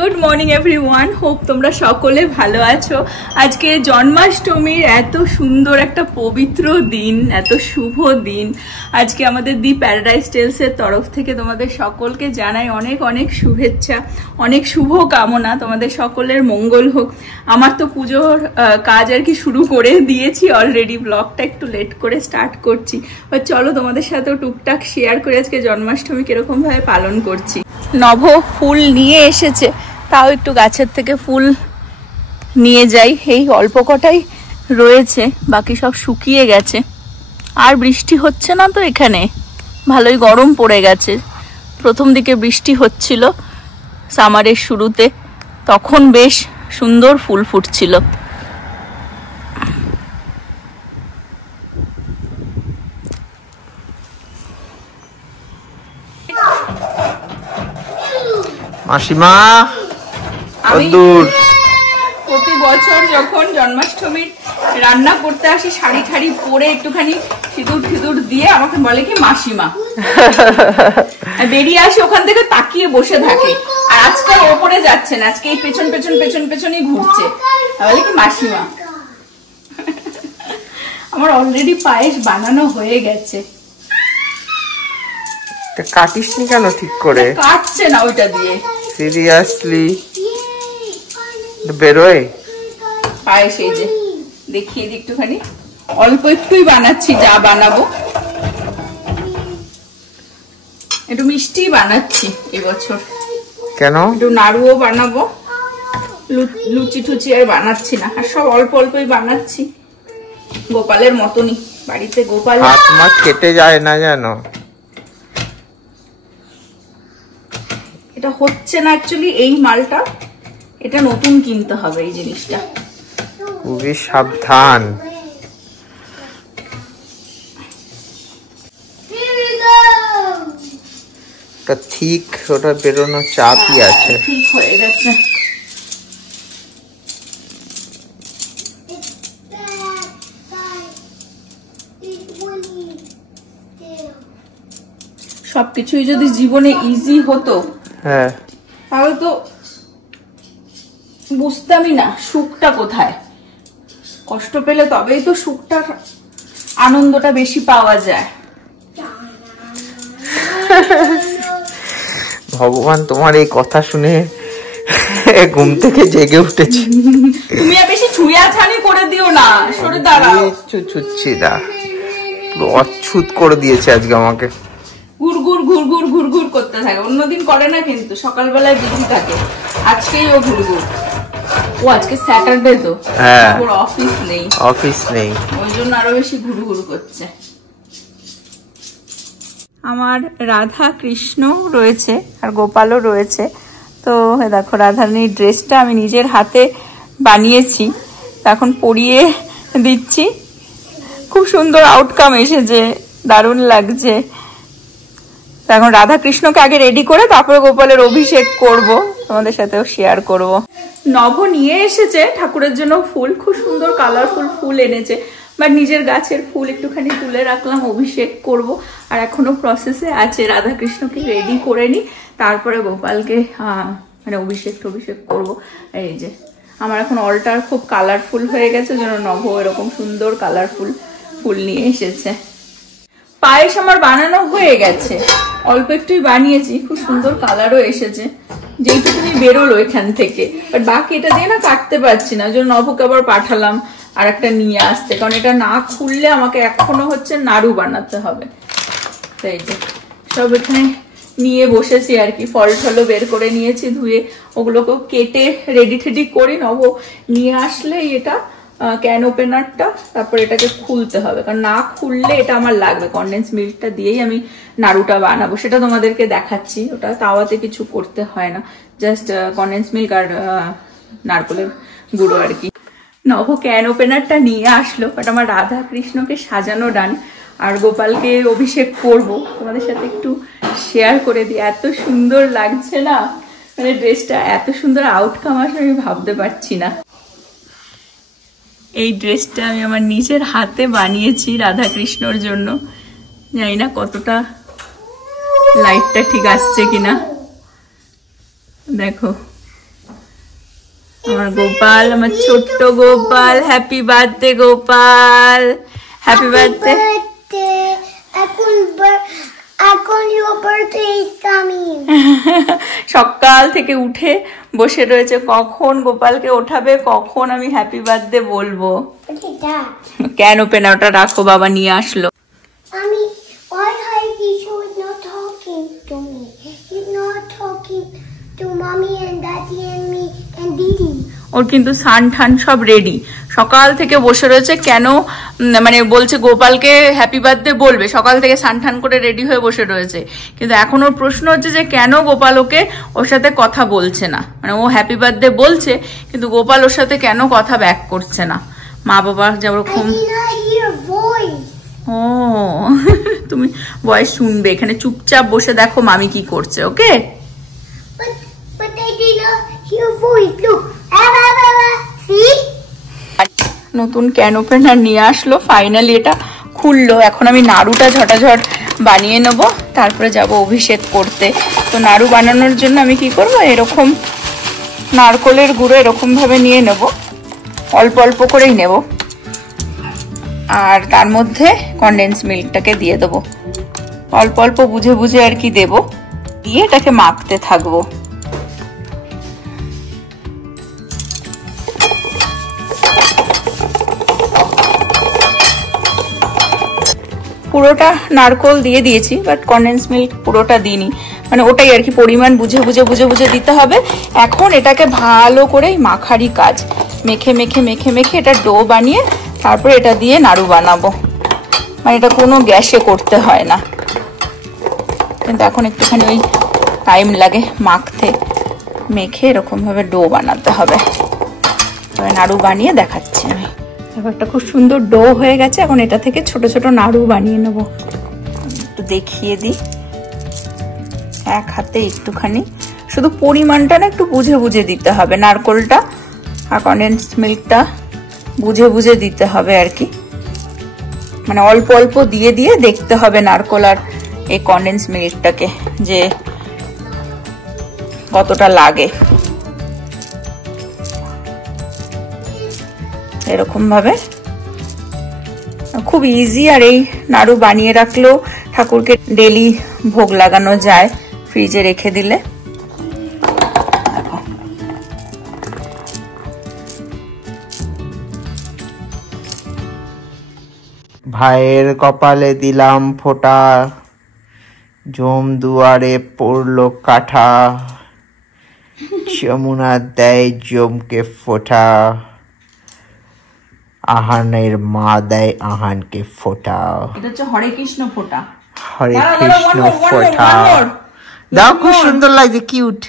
Good morning everyone, hope তোমরা সকলে ভালো আছো। আজকে জন্মাষ্টমীর এত সুন্দর একটা পবিত্র দিন, এত শুভ দিন। আজকে আমাদের দি প্যারাডাইস টেলসের তরফ থেকে তোমাদের সকলকে জানাই অনেক অনেক শুভেচ্ছা, অনেক শুভ কামনা, তোমাদের সকলের মঙ্গল হোক। আমার তো পুজোর কাজ আর কি শুরু করে দিয়েছি অলরেডি, ব্লগটা একটু লেট করে স্টার্ট করছি। চলো তোমাদের সাথেও টুকটাক শেয়ার করে আজকে জন্মাষ্টমী কিরকম ভাবে পালন করছি। নভ ফুল নিয়ে এসেছে, তাও একটু গাছের থেকে ফুল নিয়ে যাই। এই অল্প কটাই রয়েছে, বাকি সব শুকিয়ে গেছে। আর বৃষ্টি হচ্ছে না তো, এখানে ভালোই গরম পড়ে গেছে। প্রথম দিকে বৃষ্টি হচ্ছিল সামারের শুরুতে, তখন বেশ সুন্দর ফুল ফুটছিল। মাসিমা প্রতি বছর যখন জন্মাষ্টমীর রান্না করতে আসি, শাড়ি ঠাড়ি পরে একটুখানি সিঁদুর ঠিদুর দিয়ে আমাকে বলে কি মাসিমা। বেরিয়ে আসি ওখান থেকে, তাকিয়ে বসে থাকে। আর আজকাল ওপরে যাচ্ছে না, আজকে এই পেছন পেছন পেছন পেছনই ঘুরছে, বলে কি মাসিমা। আমার অলরেডি পায়েস বানানো হয়ে গেছে। কাটিসনি কেন ঠিক করে? কাটছে না ওইটা দিয়ে। সিরিয়াসলি বেরোয় পায়েস। এই যে দেখিয়ে দিই একটুখানি, অল্প একটুই বানাচ্ছি, যা বানাবো একটু মিষ্টি বানাচ্ছি এবছর। কেন? একটু নাড়ুও বানাবো, লুচি টুচি আর বানাচ্ছি না, আর সব অল্প অল্পই বানাচ্ছি, গোপালের মতনই। বাড়িতে গোপাল হাত মাছ কেটে যায় না জানো? এটা হচ্ছে না অ্যাকচুয়ালি, এই মালটা এটা নতুন কিনতে হবে। এই জিনিসটা খুবই সাবধান। ঠিক ওটা বেরোনো চাপই আছে। ঠিক হয়ে গেছে। সবকিছুই যদি জীবনে ইজি হতো, হ্যাঁ, তাহলে তো বুঝতামই না সুখটা কোথায়। কষ্ট পেলে তবেই তো সুখটার আনন্দটা বেশি পাওয়া যায়। ভগবান তোমার এই কথা শুনে ঘুম থেকে জেগে উঠেছি। তুমি আর বেশি ছুঁয়াছানি করে দিও না, সরে দাঁড়াও। ছুচ্ছি না, অচ্ছুত করে দিয়েছে আজকে আমাকে। ঘুরঘুর ঘুরঘুর ঘুরঘুর করতে থাকে, অন্যদিন করে না কিন্তু, সকালবেলায় বিজি থাকে। আজকেই ও ঘুরঘুর। ও আজকে স্যাটারডে তো, ওর অফিস নেই, ওই জন্য আরো বেশি ঘুরঘুর করছে। আমার রাধা কৃষ্ণ রয়েছে আর গোপালও রয়েছে। তো দেখো, রাধারানীর ড্রেসটা আমি নিজের হাতে বানিয়েছি, এখন পরিয়ে দিচ্ছি। খুব সুন্দর আউটকাম এসেছে, দারুণ লাগছে। এখন রাধা কৃষ্ণকে আগে রেডি করে তারপরে গোপালের অভিষেক করব, তোমাদের সাথেও শেয়ার করব। নভ নিয়ে এসেছে ঠাকুরের জন্য ফুল, খুব সুন্দর কালারফুল ফুল এনেছে, বাট নিজের গাছের ফুল একটুখানি তুলে রাখলাম, অভিষেক করব। আর এখনো প্রসেসে আছে, রাধা কৃষ্ণকে রেডি করে নি, তারপরে গোপালকে মানে অভিষেক করব। এই যে আমার এখন অলটার খুব কালারফুল হয়ে গেছে, যেন নভ এরকম সুন্দর কালারফুল ফুল নিয়ে এসেছে। পায়েস আমার বানানো হয়ে গেছে, অল্প একটুই বানিয়েছি, খুব সুন্দর কালারও এসেছে, যেইটুকুনি বেরোলো এখান থেকে। বাট বাকি এটা দিয়ে না কাটতে পারছি না, ওই জন্য নভকে আবার পাঠালাম আর একটা নিয়ে আসতে, কারণ এটা না খুললে আমাকে এখনো হচ্ছে নাড়ু বানাতে হবে। তাই যে সব এখানে নিয়ে বসেছি আর কি, ফল টলও বের করে নিয়েছি ধুয়ে, ওগুলোকেও কেটে রেডি টেডি করে নব নিয়ে আসলে এটা ক্যান ওপেনারটা, তারপর এটাকে খুলতে হবে, কারণ না খুললে এটা আমার লাগবে। কনডেন্স মিল্কটা দিয়েই আমি নাড়ুটা বানাবো, সেটা তোমাদেরকে দেখাচ্ছি। ওটা তাওয়াতে কিছু করতে হয় না, জাস্ট কনডেন্স মিল্ক আর নারকেলের গুঁড়ো আর কি। নভ ক্যান ওপেনারটা নিয়ে আসলো, বাট আমার রাধা কৃষ্ণকে সাজানো ডান, আর গোপালকে অভিষেক করব। তোমাদের সাথে একটু শেয়ার করে দিই, এত সুন্দর লাগছে না, মানে ড্রেসটা এত সুন্দর আউটকাম আসলে আমি ভাবতে পারছি না। এই ড্রেসটা আমি আমার নিজের হাতে বানিয়েছি রাধা কৃষ্ণর জন্য, জানি না কতটা লাইটটা ঠিক আসছে কিনা। দেখো আমার গোপাল, আমার ছোট্ট Gopal, happy birthday Gopal, happy birthday. এখন your birthday is coming. সকাল থেকে উঠে বসে রয়েছে, কখন গোপালকে ওঠাবে, কখন আমি হ্যাপি বার্থডে বলবো। কেন পেনা ওটা রাখো, বাবা নিয়ে আসলো। Why Kishu is not talking to me? He's not talking to mommy and daddy and me and Didi. ওর কিন্তু সান ঠান সব রেডি, সকাল থেকে বসে রয়েছে। কেন মানে বলছে গোপালকে হ্যাপি বার্থডে বলবে, সকাল থেকে সান ঠান করে রেডি হয়ে বসে রয়েছে। কিন্তু এখন ওর প্রশ্ন হচ্ছে যে কেন গোপাল ওকে ওর সাথে কথা বলছে না, মানে ও হ্যাপি বার্থডে বলছে কিন্তু গোপাল ওর সাথে কেন কথা ব্যাক করছে না। মা বাবা যেরকম, ও তুমি ভয়েস শুনবে, এখানে চুপচাপ বসে দেখো মামি কি করছে। ওকে, নতুন ক্যান ওপেনার নিয়ে আসলো, ফাইনালি এটা খুললো। এখন আমি নাড়ুটা ঝটাঝট বানিয়ে নেবো, তারপরে যাব অভিষেক করতে। তো নাড়ু বানানোর জন্য আমি কি করব, এরকম নারকোলের গুঁড়ো এরকম ভাবে নিয়ে নেব, অল্প অল্প করেই নেব, আর তার মধ্যে কনডেন্স মিল্কটাকে দিয়ে দেবো, অল্প অল্প বুঝে বুঝে আর কি দেবো, দিয়ে এটাকে মাখতে থাকবো। পুরোটা নারকোল দিয়ে দিয়েছি, বাট কনডেন্স মিল্ক পুরোটা দিইনি, মানে ওটাই আর কি পরিমাণ বুঝে বুঝে বুঝে বুঝে দিতে হবে। এখন এটাকে ভালো করে মাখারই কাজ, মেখে মেখে মেখে মেখে এটা ডো বানিয়ে তারপরে এটা দিয়ে নাড়ু বানাবো। মানে এটা কোনো গ্যাসে করতে হয় না, কিন্তু এখন একটুখানি ওই টাইম লাগে মাখতে, মেখে এরকম ভাবে ডো বানাতে হবে। নাড়ু বানিয়ে দেখাচ্ছি আমি। একটা খুব সুন্দর ডো হয়ে গেছে, এখন এটা থেকে ছোট ছোট নাড়ু বানিয়ে নেব। একটু দেখিয়ে দিই, এক হাতে একটুখানি, শুধু পরিমাণটা না একটু বুঝে বুঝে দিতে হবে, নারকোলটা আর কনডেন্স মিল্কটা বুঝে বুঝে দিতে হবে আর কি, মানে অল্প অল্প দিয়ে দিয়ে দেখতে হবে নারকোল আর এই কনডেন্স মিল্কটাকে যে কতটা লাগে। এরকম ভাবে খুব ইজি, আর এই নাড়ু বানিয়ে রাখলেও ঠাকুরকে ডেলি ভোগ লাগানো যায় ফ্রিজে রেখে দিলে। ভাইয়ের কপালে দিলাম ফোঁটা, জম দুয়ারে পড়লো কাঠা, যমুনা দেয় জমকে ফোঁটা, আহানের মা দেয় আহানকে ফোঁটা। এটা হচ্ছে হরে কৃষ্ণ ফোঁটা। হরে কৃষ্ণ ফোঁটা দাও, খুব সুন্দর লাগছে, কিউট।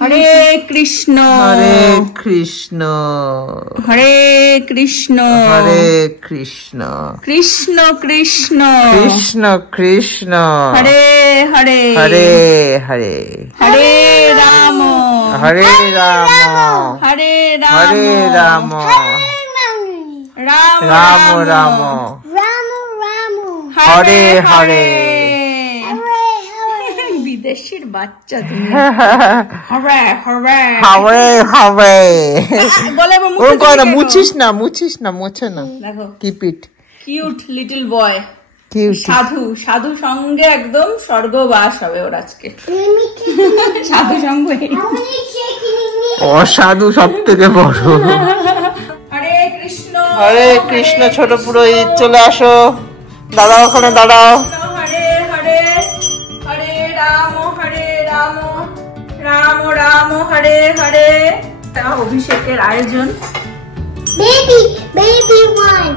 হরে কৃষ্ণ হরে কৃষ্ণ হরে কৃষ্ণ হরে কৃষ্ণ কৃষ্ণ কৃষ্ণ কৃষ্ণ কৃষ্ণ হরে হরে হরে হরে হরে রাম হরে রাম হরে হরে রাম রাম রাম রাম রাম হরে হরে। বিদেশির বাচ্চা তুমি। হরে হরে হরে হরে বলে এবার ওর কথা মুছিস না, মুছিস না, মোছে না, দেখো keep it. Cute little boy, cute সাধু, সাধু সঙ্গে একদম স্বর্গবাস হবে ওর আজকে। সাধু সঙ্গ অসাধু সব থেকে বড়। হরে কৃষ্ণ হরে কৃষ্ণ। ছোট পুরোহিত চলে আসো, দাঁড়াও ওখানে দাঁড়াও। হরে হরে হরে রাম রাম রাম হরে হরে। অভিষেকের আয়োজন। Baby one.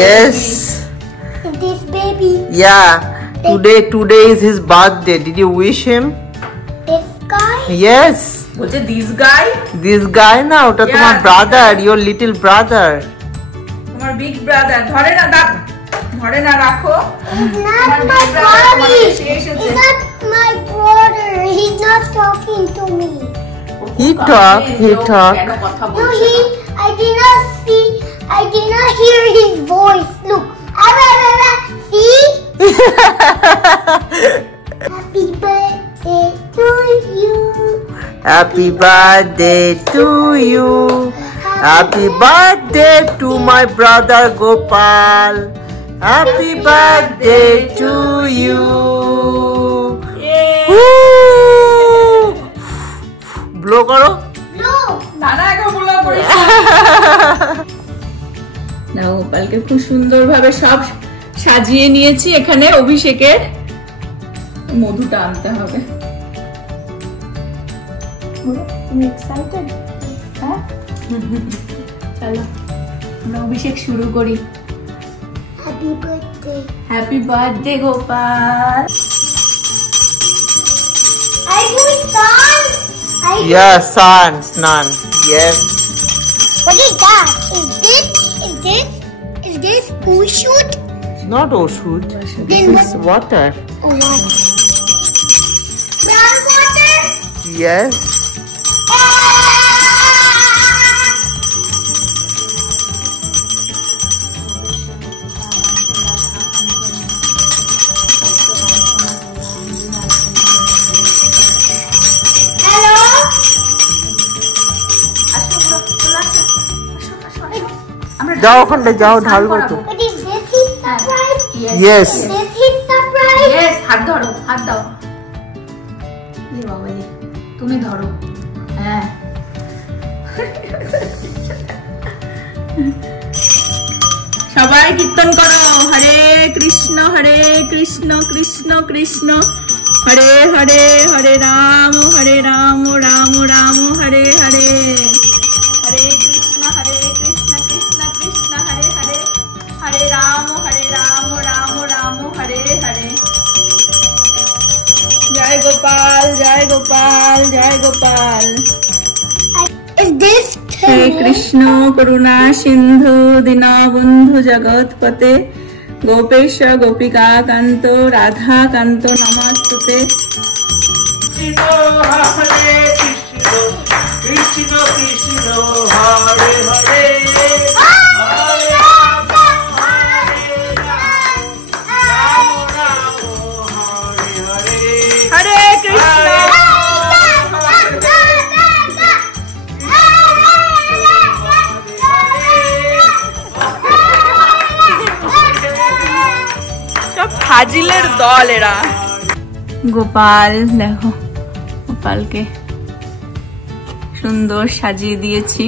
Yes. This baby. Yeah. Today is his birthday. Did you wish him? This guy. Yes. বলছে দিস গাই। This guy না, ওটা তোমার brother, your little brother. তোমার বিগ ব্রাদার। ধরে না দাঁত, ধরে না রাখো। Not my brother. He's not my brother. He's not talking to me. He talk. কেন কথা No, বলছে? I did not see. I did not hear his voice. Look. See? Happy birthday to you. Happy birthday to you. Happy birthday to my brother Gopal. Happy birthday to you. Blow karo. না গোপালকে খুব সুন্দর ভাবে সব সাজিয়ে নিয়েছি। এখানে অভিষেকের মধুটা আনতে হবে। তুমি এক্সাইটেড? হ্যাঁ, চলো আমরা অভিষেক শুরু করি। Happy birthday. Happy birthday Gopal. I want sun. Yes, sun, snan. Yes. What is that? Is this Oshut? It's not Oshut. Then It's water. Oh, what? Brown water? Yes. যাও ওখানে যাও ঢালবো তো। What is this? Is surprise? Yes. This is surprise? Yes, হাত ধরো, হাত দাও। এই বাবা রে, তুমি ধরো। হ্যাঁ। সবাই কীর্তন করো, হরে কৃষ্ণ কৃষ্ণ কৃষ্ণ হরে হরে, হরে রাম রাম রাম হরে হরে, হরে কৃষ্ণ কৃষ্ণ কৃষ্ণ হরে হরে, হরে রাম রাম রাম হরে হরে। জয় গোপাল জয় গোপাল জয় গোপাল। Is this হে কৃষ্ণ করুণা সিন্ধু দীনবন্ধু জগৎপতে, গোপেশ গোপিকা কান্ত রাধা কান্ত নমস্তুতে। কৃষ্ণ কৃষ্ণ হরে হরে, হরে কৃষ্ণ। সব ফাজিলের দল এরা। গোপাল দেখো, গোপালকে সুন্দর সাজিয়ে দিয়েছি।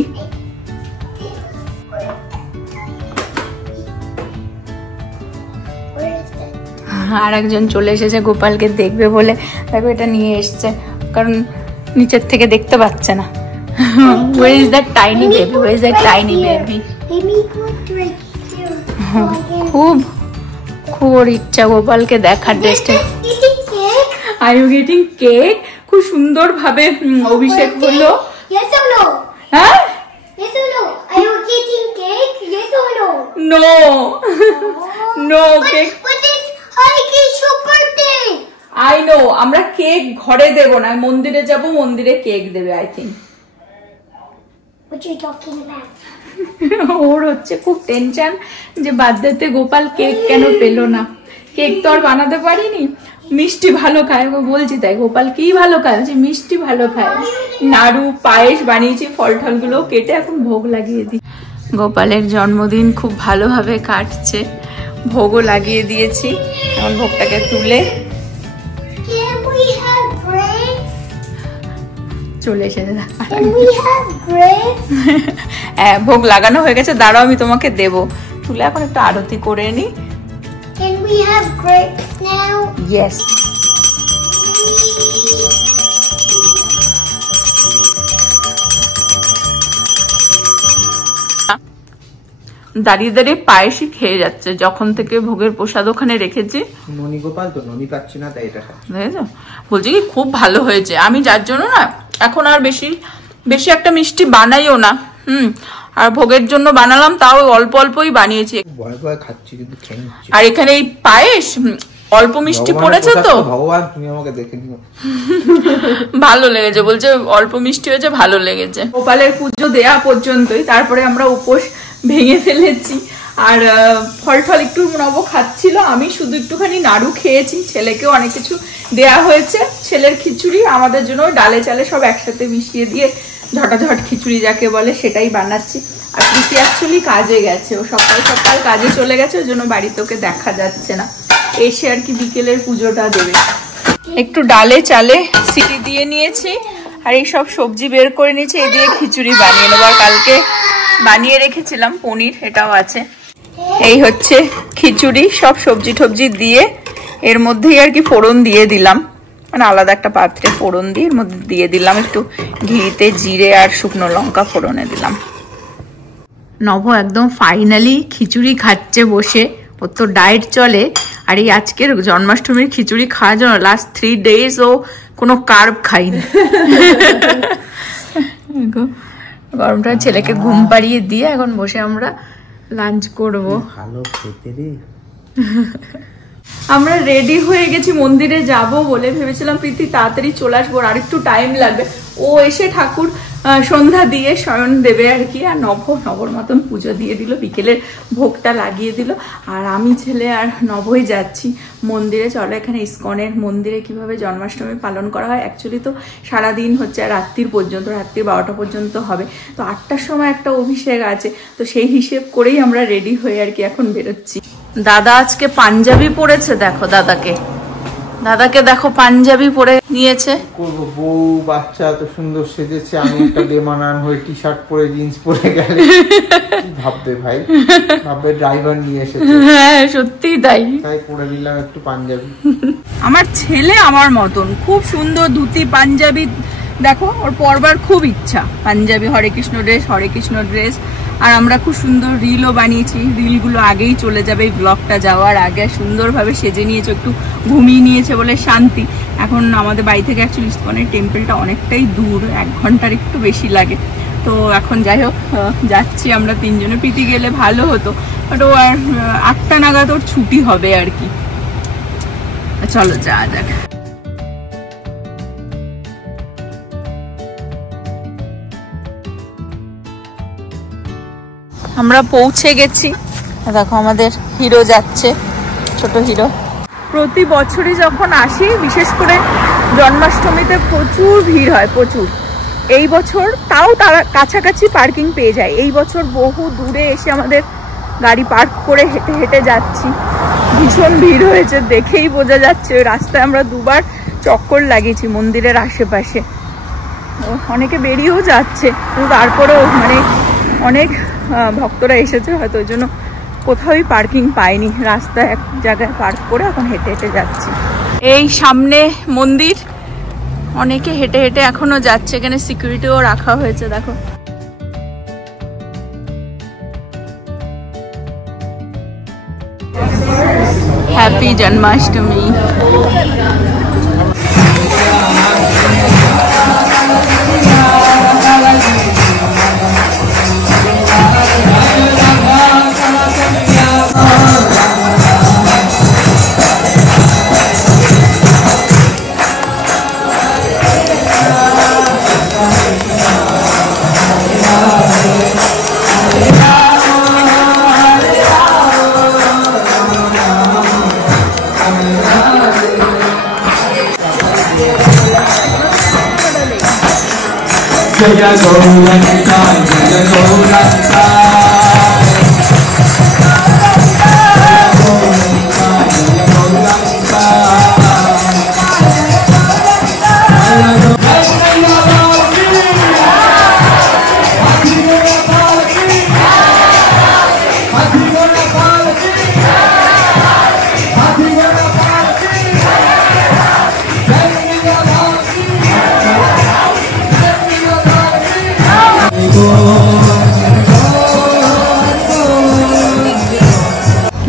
আর একজন চলে এসেছে গোপালকে দেখবে বলে, দেখো এটা নিয়ে এসছে, কারণ নিচের থেকে দেখতে পাচ্ছে না। Where is that tiny baby? Where is that tiny baby? খুব খুব ওর ইচ্ছা গোপালকে দেখার ড্রেসটা। Are you getting cake? খুব সুন্দর ভাবে অভিষেক হলো। Yes or no? হ্যাঁ? Yes or no? Are you getting cake? Yes or no? No. No cake. But it's Hari's birthday. I know. আমরা কেক ঘরে দেব না, মন্দিরে যাব, মন্দিরে কেক দেবে I think. What you talking about? ওর হচ্ছে খুব টেনশন যে বার্থডেতে গোপাল কেক কেন পেলো না। কেক তো আর বানাতে পারিনি, মিষ্টি ভালো খায়, ও বলছি তাই। গোপাল কি ভালো খায়? যে মিষ্টি ভালো খায়। নাড়ু পায়েস বানিয়েছি, ফল টলগুলো কেটে এখন ভোগ লাগিয়ে দিই। গোপালের জন্মদিন খুব ভালোভাবে কাটছে, ভোগও লাগিয়ে দিয়েছি। এখন ভোগটাকে তুলে Can we have grapes? চলে এসেছে। Can we have grapes? হ্যাঁ, ভোগ লাগানো হয়ে গেছে, দাঁড়াও আমি তোমাকে দেবো। তুলে এখন একটু আরতি করে নি। Can we have grapes now? Yes. দাঁড়িয়ে দাঁড়িয়ে পায়েসই খেয়ে যাচ্ছে যখন থেকে ভোগের প্রসাদ ওখানে রেখেছি। ননি গোপাল তো ননি পাচ্ছি না, তাই এটা দেখেছো? বলছি কি খুব ভালো হয়েছে। আমি যার জন্য না এখন আর বেশি বেশি একটা মিষ্টি বানাইও না। আর ভোগের জন্য বানালাম, তাও অল্প অল্পই বানিয়েছি। ভয় ভয় খাচ্ছি কিন্তু খেয়ে নিচ্ছি। আর এখানে এই পায়েস অল্প মিষ্টি পড়েছে তো ভগবান তুমি আমাকে দেখে নিও। ভালো লেগেছে, বলছে অল্প মিষ্টি হয়েছে, ভালো লেগেছে। গোপালের পুজো দেয়া পর্যন্তই, তারপরে আমরা উপোস ভেঙে ফেলেছি। আর ফল টল একটু নব খাচ্ছিল, আমি শুধু একটুখানি নাড়ু খেয়েছি। ছেলেকেও অনেক কিছু দেয়া হয়েছে, ছেলের খিচুড়ি, আমাদের জন্য ডালে চালে সব একসাথে মিশিয়ে দিয়ে ঝটাঝট খিচুড়ি যাকে বলে সেটাই বানাচ্ছি। আর প্রীতি অ্যাকচুয়ালি কাজে গেছে, ও সকাল সকাল কাজে চলে গেছে, ওই জন্য বাড়িতে ওকে দেখা যাচ্ছে না। এসে আর কি বিকেলের পুজোটা দেবে। একটু ডালে চালে সিটি দিয়ে নিয়েছি আর এই সব সবজি বের করে নিয়েছি, এই দিয়ে খিচুড়ি বানিয়ে নেবো। আর কালকে বানিয়ে রেখেছিলাম পনির, এটাও আছে। এই হচ্ছে খিচুড়ি, সব সবজি টবজি দিয়ে এর মধ্যেই আর কি ফোড়ন দিয়ে দিলাম, মানে আলাদা একটা পাত্রে ফোড়ন দিয়ে এর মধ্যে দিয়ে দিলাম একটু ঘিতে জিরে আর শুকনো লঙ্কা ফোড়নে দিলাম। নভ একদম ফাইনালি খিচুড়ি খাচ্ছে বসে, ওর তো ডায়েট চলে। আর এই আজকের জন্মাষ্টমীর খিচুড়ি খাওয়ার জন্য লাস্ট 3 days ও কোনো কার্ব খাইনি। গরমটা ছেলেকে ঘুম পাড়িয়ে দিয়ে এখন বসে আমরা লাঞ্চ করব। ভালো খেতে রে। আমরা রেডি হয়ে গেছি মন্দিরে যাব বলে, ভেবেছিলাম প্রীতি তাড়াতাড়ি চলে আসবো, আর একটু টাইম লাগবে। ও এসে ঠাকুর সন্ধ্যা দিয়ে শয়ন দেবে আর কি। আর নবর মতন পুজো দিয়ে দিল, বিকেলের ভোগটা লাগিয়ে দিল। আর আমি ছেলে আর নবই যাচ্ছি মন্দিরে। চলো এখানে ইসকনের মন্দিরে কিভাবে জন্মাষ্টমী পালন করা হয়। অ্যাকচুয়ালি তো সারাদিন হচ্ছে, আর রাত্রির পর্যন্ত, রাত্রি 12টা পর্যন্ত হবে। তো 8টার সময় একটা অভিষেক আছে, তো সেই হিসেব করেই আমরা রেডি হয়ে আর কি এখন বেরোচ্ছি। দাদা আজকে পাঞ্জাবি পরেছে, দেখো দাদাকে দেখো পাঞ্জাবি পরে নিয়েছে। করবো, বউ বাচ্চা এত সুন্দর সেজেছে, আমি একটা বেমানান হয়ে টি শার্ট পরে জিন্স পরে গেলে কি ভাববে ভাই? ভাববে ড্রাইভার নিয়ে এসেছে। হ্যাঁ সত্যি তাই পরে দিলাম একটু পাঞ্জাবি। আমার ছেলে আমার মতন খুব সুন্দর ধুতি পাঞ্জাবি, দেখো ওর পরবার খুব ইচ্ছা পাঞ্জাবি, হরে কৃষ্ণ ড্রেস। আর আমরা খুব সুন্দর রিলও বানিয়েছি, রিলগুলো আগেই চলে যাবে এই ব্লগটা যাওয়ার আগে। সুন্দরভাবে সেজে নিয়েছে, একটু ঘুমিয়ে নিয়েছে বলে শান্তি। এখন আমাদের বাড়ি থেকে অ্যাকচুয়ালি ইসকনের টেম্পলটা অনেকটাই দূর, 1 ঘন্টার একটু বেশি লাগে। তো এখন যাই হোক যাচ্ছি আমরা 3 জনে। প্রীতি গেলে ভালো হতো, বাট ও আর 8টা নাগাদ ওর ছুটি হবে আর কি। চলো যাওয়া যাক। আমরা পৌঁছে গেছি, দেখো আমাদের হিরো যাচ্ছে, ছোট হিরো। প্রতি বছরই যখন আসি, বিশেষ করে জন্মাষ্টমীতে প্রচুর ভিড় হয়, প্রচুর। এই বছর তাও তারা কাছাকাছি পার্কিং পেয়ে যায়। এই বছর বহু দূরে এসে আমাদের গাড়ি পার্ক করে হেঁটে হেঁটে যাচ্ছি। ভীষণ ভিড় হয়েছে, দেখেই বোঝা যাচ্ছে। ওই রাস্তায় আমরা 2বার চক্কর লাগিয়েছি মন্দিরের আশেপাশে। অনেকে বেরিয়েও যাচ্ছে, কিন্তু তারপরেও মানে অনেক ভক্তরা এসেছে হয়তো, ওই জন্য কোথাওই পার্কিং পাইনি। রাস্তায় এক জায়গায় পার্ক করে এখন হেঁটে হেঁটে যাচ্ছি। এই সামনে মন্দির, অনেকে হেঁটে হেঁটে এখনো যাচ্ছে। এখানে সিকিউরিটিও রাখা হয়েছে, দেখো। হ্যাপি জন্মাষ্টমী। जय गौरंगा जय गौरंगा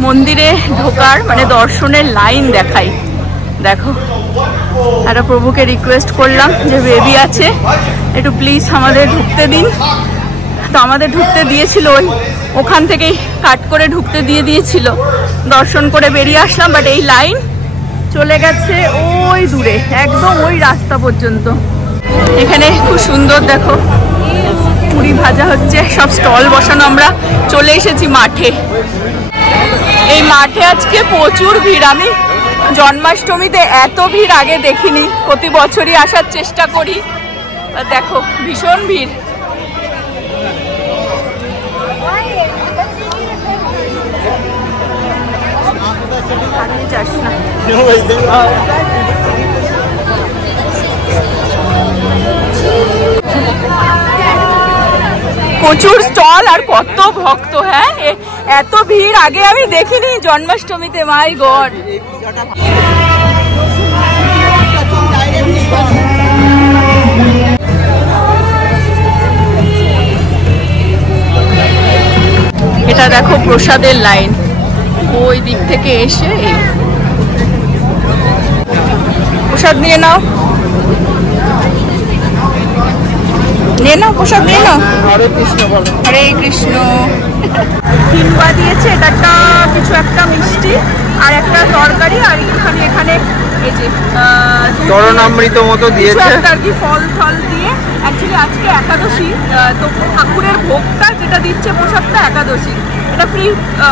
মন্দিরে ঢোকার মানে দর্শনের লাইন দেখাই, দেখো। একটা প্রভুকে রিকোয়েস্ট করলাম যে বেবি আছে, একটু প্লিজ আমাদের ঢুকতে দিন। তো আমাদের ঢুকতে দিয়েছিল, ওখান থেকেই কাট করে ঢুকতে দিয়েছিল। দর্শন করে বেরিয়ে আসলাম, বাট এই লাইন চলে গেছে ওই দূরে, একদম ওই রাস্তা পর্যন্ত। এখানে খুব সুন্দর দেখো পুরি ভাজা হচ্ছে, সব স্টল বসানো। আমরা চলে এসেছি মাঠে। এই মাঠে আজকে প্রচুর ভিড়। আমি জন্মাষ্টমীতে এত ভিড় আগে দেখিনি। প্রতি বছরই আসার চেষ্টা করি, দেখো ভীষণ ভিড়। প্রচুর স্টল আর কত ভক্ত। হ্যাঁ, এত ভিড় আগে আমি দেখিনি জন্মাষ্টমীতে। মাই গড। এটা দেখো প্রসাদের লাইন, ওই দিক থেকে এসে প্রসাদ নিয়ে নাও, নিয়ে নাও প্রসাদ, নিয়ে নাও। হরে কৃষ্ণ বলো। হরে কৃষ্ণ। কিনবা দিয়েছে, এটা একটা কিছু একটা মিষ্টি আর একটা তরকারি, আর এখানে এই যে চরণামৃত মতো দিয়েছে আর কি, ফল ফল দিয়ে। অ্যাকচুয়ালি আজকে একাদশী, তো ঠাকুরের ভোগটা যেটা দিচ্ছে প্রসাদটা একাদশী, এটা ফ্রি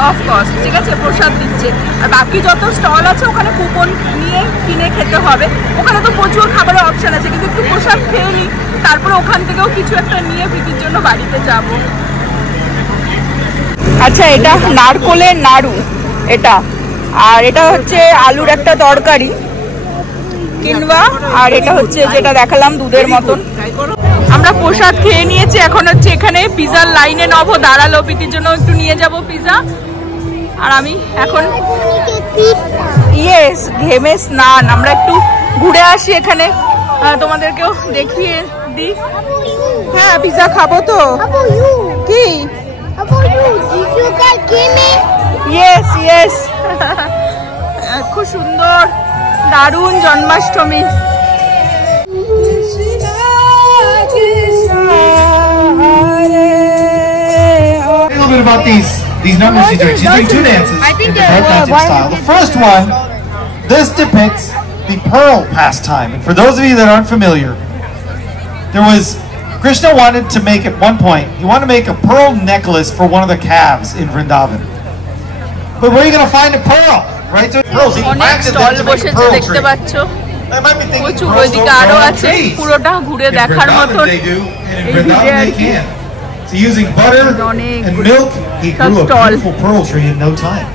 অফ কস্ট, ঠিক আছে, প্রসাদ দিচ্ছে। আর বাকি যত স্টল আছে ওখানে কুপন নিয়ে কিনে খেতে হবে। ওখানে তো প্রচুর খাবারের অপশন আছে, কিন্তু একটু প্রসাদ খেয়ে নিই, তারপরে ওখান থেকেও কিছু একটা নিয়ে প্রীতির জন্য বাড়িতে যাব। আচ্ছা, এটা নারকোলের নাড়ু এটা, আর এটা হচ্ছে আলুর একটা তরকারি কিনবা, আর এটা হচ্ছে যেটা দেখালাম দুধের মতন। আমরা প্রসাদ খেয়ে নিয়েছি, এখন হচ্ছে এখানে পিজার লাইনে নব দাঁড়ালো, প্রীতির জন্য একটু নিয়ে যাব পিজা। আর আমি এখন ইয়েস ঘেমে স্নান। আমরা একটু ঘুরে আসি এখানে, তোমাদেরকেও দেখিয়ে দিই। হ্যাঁ, পিজা খাবো তো। কি ইয়েস ইয়েস। খুব সুন্দর, দারুণ Janmashtami. About these numbers she's doing. She's doing two dances in the Bharatanatyam style. The first one, this depicts the pearl pastime. And for those of you that aren't familiar, Krishna wanted to make at one point, he wanted to make a pearl necklace for one of the calves in Vrindavan. But where are you going to find a pearl? Right? So pearls, he planted them to make a pearl tree. I might be thinking pearls don't grow on trees. In Vrindavan they do, and in Vrindavan they can. So using butter and milk, he grew a beautiful pearl tree in no time.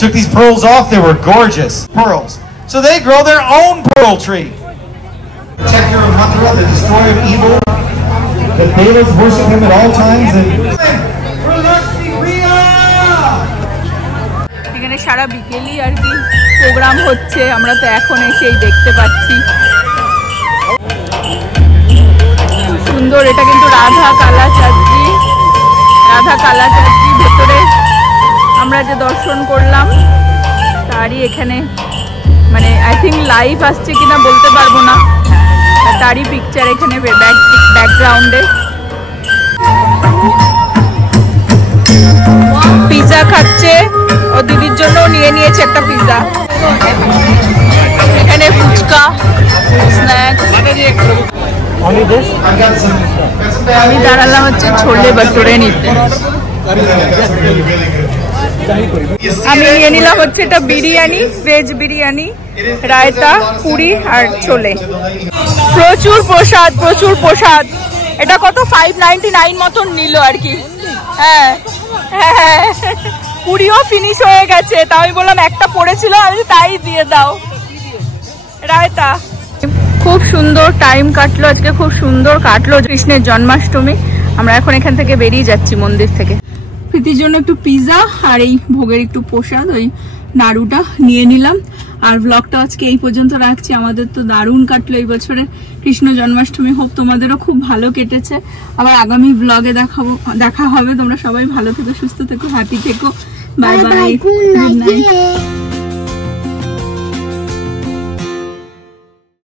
Took these pearls off, they were gorgeous pearls. So they grow their own pearl tree. Protector of Mathura, the destroyer of evil. The Devas worship him at all times. এখানে সারা বিকেলই আর কি programme হচ্ছে, আমরা তো এখন এসেই দেখতে পাচ্ছি। সুন্দর, এটা কিন্তু রাধা কালাচাঁদজি, ভেতরে আমরা যে দর্শন করলাম তারই এখানে, মানে আই থিঙ্ক লাইভ আসছে কিনা বলতে পারবো না, তারই পিকচার এখানে ব্যাকগ্রাউন্ডে। পিজা খাচ্ছে, ও দিদির জন্য নিয়ে নিয়েছে একটা পিজা। এখানে ফুচকা, স্ন্যাক্স। আমি দাঁড়ালাম হচ্ছে ছোলে ভটোরে নিতে। আমি নিয়ে নিলাম হচ্ছে এটা বিরিয়ানি, ভেজ বিরিয়ানি, রায়তা, পুরি আর ছোলে। প্রচুর প্রসাদ, প্রচুর প্রসাদ। এটা কত 599 মতন নিল আর কি। হ্যাঁ হ্যাঁ, পুরিও ফিনিশ হয়ে গেছে, তা আমি বললাম একটা পড়েছিল, আমি তাই দিয়ে দাও। রায়তা। খুব সুন্দর টাইম কাটলো আজকে, খুব সুন্দর কাটলো কৃষ্ণের জন্মাষ্টমী। আমরা এখন এখান থেকে বেরিয়ে যাচ্ছি মন্দির থেকে। প্রীতির জন্য একটু পিজা আর এই ভোগের একটু প্রসাদ, ওই নাড়ুটা নিয়ে নিলাম। আর ব্লগটা আজকে এই পর্যন্ত রাখছি। আমাদের তো দারুণ কাটলো এই বছরে কৃষ্ণ জন্মাষ্টমী। হোপ তোমাদেরও খুব ভালো কেটেছে। আবার আগামী ব্লগে দেখা হবে। তোমরা সবাই ভালো থেকো, সুস্থ থেকো, হ্যাপি থেকো। Bye bye, good night.